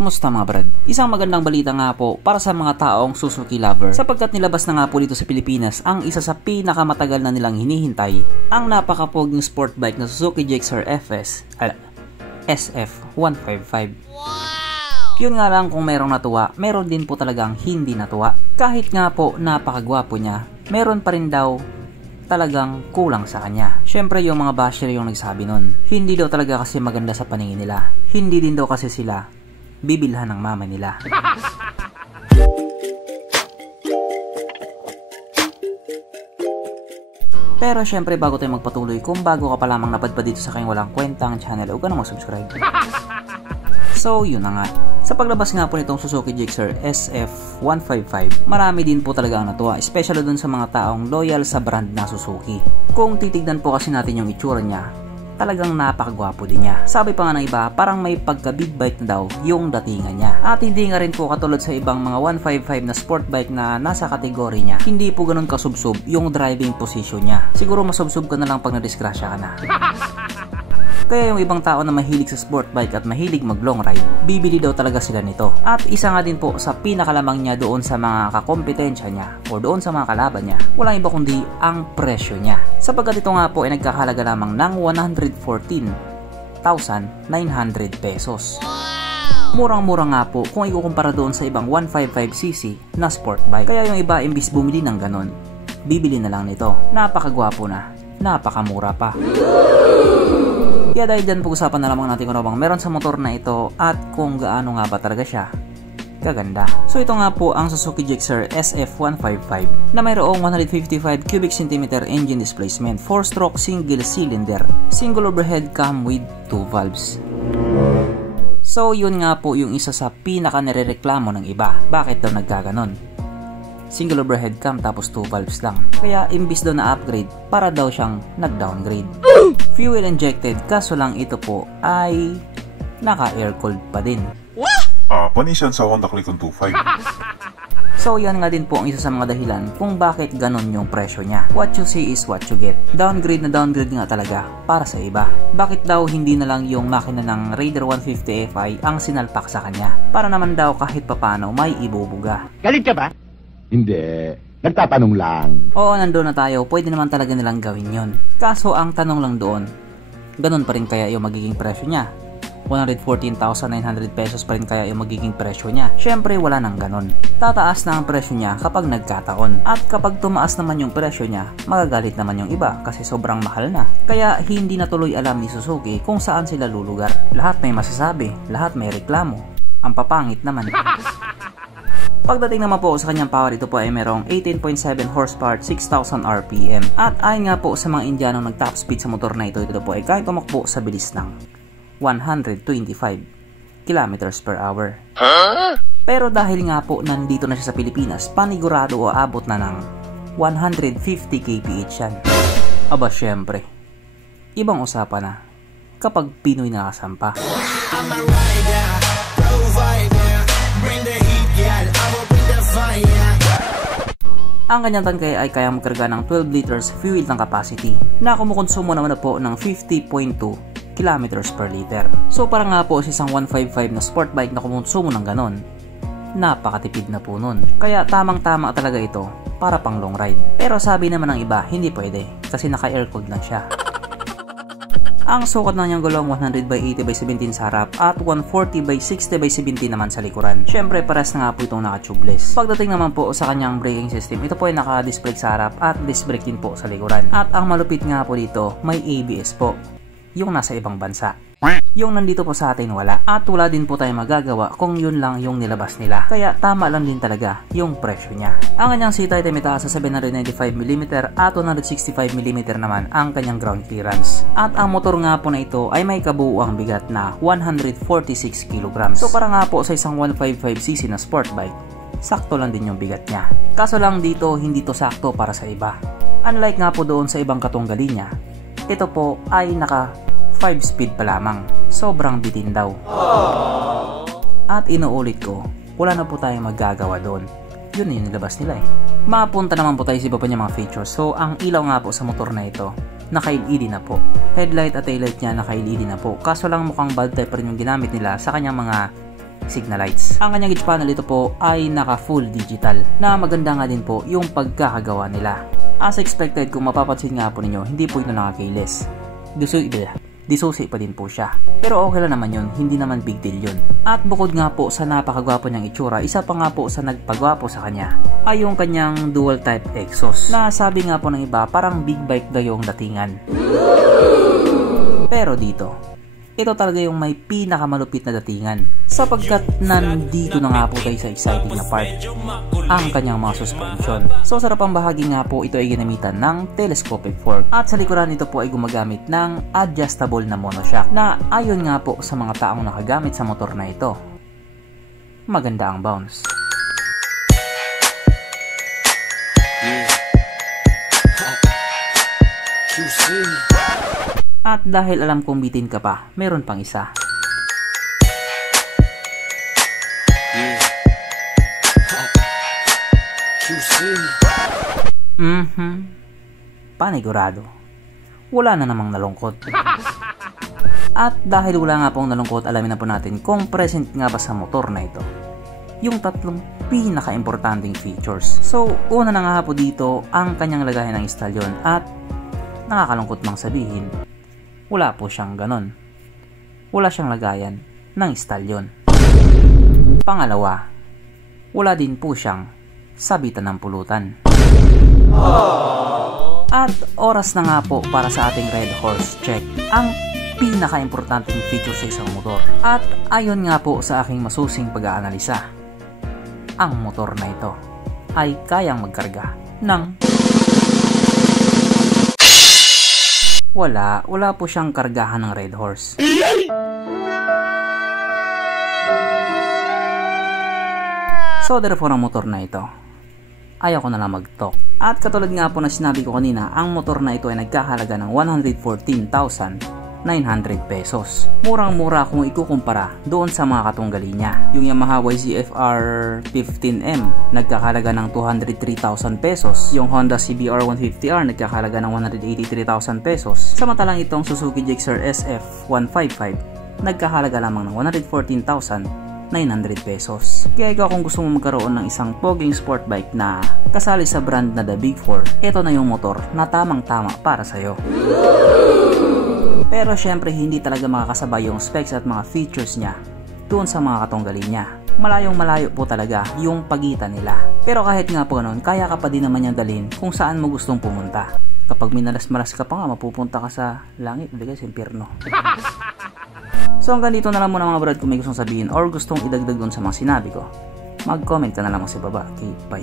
Kumusta mga brad? Isang magandang balita nga po para sa mga taong Suzuki lover sapagkat nilabas na nga po dito sa Pilipinas ang isa sa pinakamatagal na nilang hinihintay, ang napakapoging sport bike na Suzuki Gixxer SF155. Wow! Yun nga lang, kung merong natuwa, meron din po talagang hindi natuwa. Kahit nga po napakagwapo niya, meron pa rin daw talagang kulang sa kanya. Syempre yung mga basher yung nagsabi nun. Hindi daw talaga kasi maganda sa paningin nila. Hindi din daw kasi sila bibilhan ng mama nila. Pero syempre bago tayo magpatuloy, kung bago ka pa lamang napadpad dito sa aking walang kwentang channel, huwag ka na mag-subscribe. So yun na nga. Sa paglabas nga po nitong Suzuki Gixxer SF155, marami din po talaga ang natuwa, especially dun sa mga taong loyal sa brand na Suzuki. Kung titignan po kasi natin yung itsura niya, talagang napakagwapo din niya. Sabi pa nga ng iba, parang may pagka big bike na daw yung datingan niya. At hindi nga rin po katulad sa ibang mga 155 na sport bike na nasa kategory niya. Hindi po ganun kasubsob yung driving position niya. Siguro masubsob ka na lang pag nadisgrasya ka na. Kaya yung ibang tao na mahilig sa sport bike at mahilig mag long ride, bibili daw talaga sila nito. At isa nga din po sa pinakalamang niya doon sa mga kakompetensya niya o doon sa mga kalaban niya, walang iba kundi ang presyo niya. Sapagkat ito nga po ay nagkakahalaga lamang ng 114,900 pesos. Murang-mura nga po kung ikukumpara doon sa ibang 155cc na sport bike. Kaya yung iba imbis bumili ng ganon, bibili na lang nito. Napakagwapo na, napakamura pa. Kaya dahil dyan, pag-usapan na lamang natin kung ano bang meron sa motor na ito at kung gaano nga ba talaga siya kaganda. So ito nga po ang Suzuki Gixxer SF155 na mayroong 155 cubic centimeter engine displacement, 4-stroke single cylinder, single overhead cam with 2 valves. So yun nga po yung isa sa pinaka nirereklamo ng iba. Bakit daw nagkaganon? Single overhead cam tapos 2 valves lang. Kaya imbis daw na upgrade, para daw siyang nag-downgrade. Fuel injected, kaso lang ito po ay naka-air cooled pa din. Panis yan sa Honda Click 25. So yan nga din po ang isa sa mga dahilan kung bakit ganon yung presyo niya. What you see is what you get. Downgrade na downgrade nga talaga para sa iba. Bakit daw hindi na lang yung makina ng Raider 150 Fi ang sinalpak sa kanya? Para naman daw kahit papano may ibubuga. Galit ka ba? Hindi. Nagtatanong lang. Oo, nandoon na tayo. Pwede naman talaga nilang gawin yon. Kaso ang tanong lang doon, ganun pa rin kaya yung magiging presyo niya? 114,900 pesos pa rin kaya yung magiging presyo niya? Syempre wala nang ganun. Tataas na ang presyo niya kapag nagkataon. At kapag tumaas naman yung presyo niya, magagalit naman yung iba kasi sobrang mahal na. Kaya hindi na tuloy alam ni Suzuki kung saan sila lulugar. Lahat may masasabi, lahat may reklamo. Ang papangit naman. Pagdating naman po sa kanyang power, ito po ay merong 18.7 horsepower, 6,000 RPM. At ayon nga po sa mga Indianong nag-top speed sa motor na ito po ay kaya tumakbo sa bilis ng 125 km/h. Pero dahil nga po nandito na siya sa Pilipinas, panigurado o abot na ng 150 kph yan. Aba syempre, ibang usapan na kapag Pinoy nakasampa. Ang kanyang tangke ay kaya magkarga ng 12 liters fuel tank capacity na kumukonsumo naman na po ng 50.2 kilometers per liter. So para nga po sa isang 155 na sport bike na kumukonsumo ng ganon, napakatipid na po nun. Kaya tamang-tama talaga ito para pang long ride. Pero sabi naman ng iba, hindi pwede kasi naka-air-cooled lang siya. Ang sukat ng niyang gulong 100/80/17 sa harap at 140/60/17 naman sa likuran. Syempre pares na nga po itong naka-tubeless. Pagdating naman po sa kanyang braking system, ito po ay naka-disc brake sa harap at disc brake din po sa likuran. At ang malupit nga po dito, may ABS po. Yung nasa ibang bansa. Yung nandito po sa atin wala. At wala din po tayong magagawa kung yun lang yung nilabas nila. Kaya tama lang din talaga yung presyo niya. Ang kanyang seat height ay mataas sa 795mm at 165mm naman ang kanyang ground clearance. At ang motor nga po na ito ay may kabuuang bigat na 146 kg. So para nga po sa isang 155cc na sport bike, sakto lang din yung bigat niya. Kaso lang dito hindi to sakto para sa iba. Unlike nga po doon sa ibang katunggali niya, ito po ay naka 5-speed pa lamang. Sobrang bitin daw. At inuulit ko, wala na po tayong magagawa doon. Yun yung nilabas nila eh. Mapunta naman po tayo sa iba pa niya mga features. So ang ilaw nga po sa motor na ito, naka-LED na po. Headlight at taillight niya naka-LED na po. Kaso lang mukhang bulb type pa rin yung ginamit nila sa kanyang mga signal lights. Ang kanyang gauge panel ito po ay naka full digital na maganda nga din po yung pagkakagawa nila. As expected, kung mapapansin nga po ninyo, hindi po ito naka-keyless. Disusi pa din po siya. Pero okay lang naman yun, hindi naman big deal yun. At bukod nga po sa napakagwapo niyang itsura, isa pa nga po sa nagpagwapo sa kanya ay yung kanyang dual type exhaust na sabi nga po ng iba parang big bike daw yung datingan. Pero dito, ito talaga yung may pinakamalupit na datingan sapagkat nandito na nga po tayo sa exciting na part, ang kanyang mga suspension. So sarap ang bahagi nga po, ito ay ginamitan ng telescopic fork at sa likuran ito po ay gumagamit ng adjustable na monoshock na ayon nga po sa mga taong nakagamit sa motor na ito, maganda ang bounce. At dahil alam kong bitin ka pa, meron pang isa. Panigurado. Wala na namang nalungkot. At dahil wala nga pong nalungkot, alamin na po natin kung present nga ba sa motor na ito yung tatlong pinaka-importanting features. So, una na nga po dito ang kanyang lagayan ng istalyon at nakakalungkot mang sabihin, wala po siyang ganon. Wala siyang lagayan ng istalyon. Pangalawa, wala din po siyang sabitan ng pulutan. At oras na nga po para sa ating Red Horse check, ang pinaka-importanting feature sa isang motor. At ayon nga po sa aking masusing pag-aanalisa, ang motor na ito ay kayang magkarga ng wala po siyang kargahan ng Red Horse. So therefore ang motor na ito, ayaw ko na lang mag-talk. At katulad nga po na sinabi ko kanina, ang motor na ito ay nagkahalaga ng 114,900 pesos. Murang-mura kung ikukumpara doon sa mga katunggali niya. Yung Yamaha YZF-R 15M nagkakahalaga ng 203,000 pesos. Yung Honda CBR 150R nagkakahalaga ng 183,000 pesos. Samantalang itong Suzuki Gixxer SF 155 nagkakahalaga lamang ng 114,900 pesos. Kaya ikaw kung gusto mo magkaroon ng isang poging sport bike na kasali sa brand na The Big Four, ito na yung motor na tamang-tama para sa'yo. Pero syempre hindi talaga makakasabay yung specs at mga features niya doon sa mga katunggali niya. Malayong malayo po talaga yung pagitan nila. Pero kahit nga po ganun, kaya ka pa din naman niyang dalhin kung saan mo gustong pumunta. Kapag minalas-malas ka pa nga, mapupunta ka sa langit, hindi sa impyerno. So hanggang dito na lang muna mga brad, kung may gustong sabihin or gustong idagdag doon sa mga sinabi ko, mag-comment ka na lang sa baba. Okay, bye.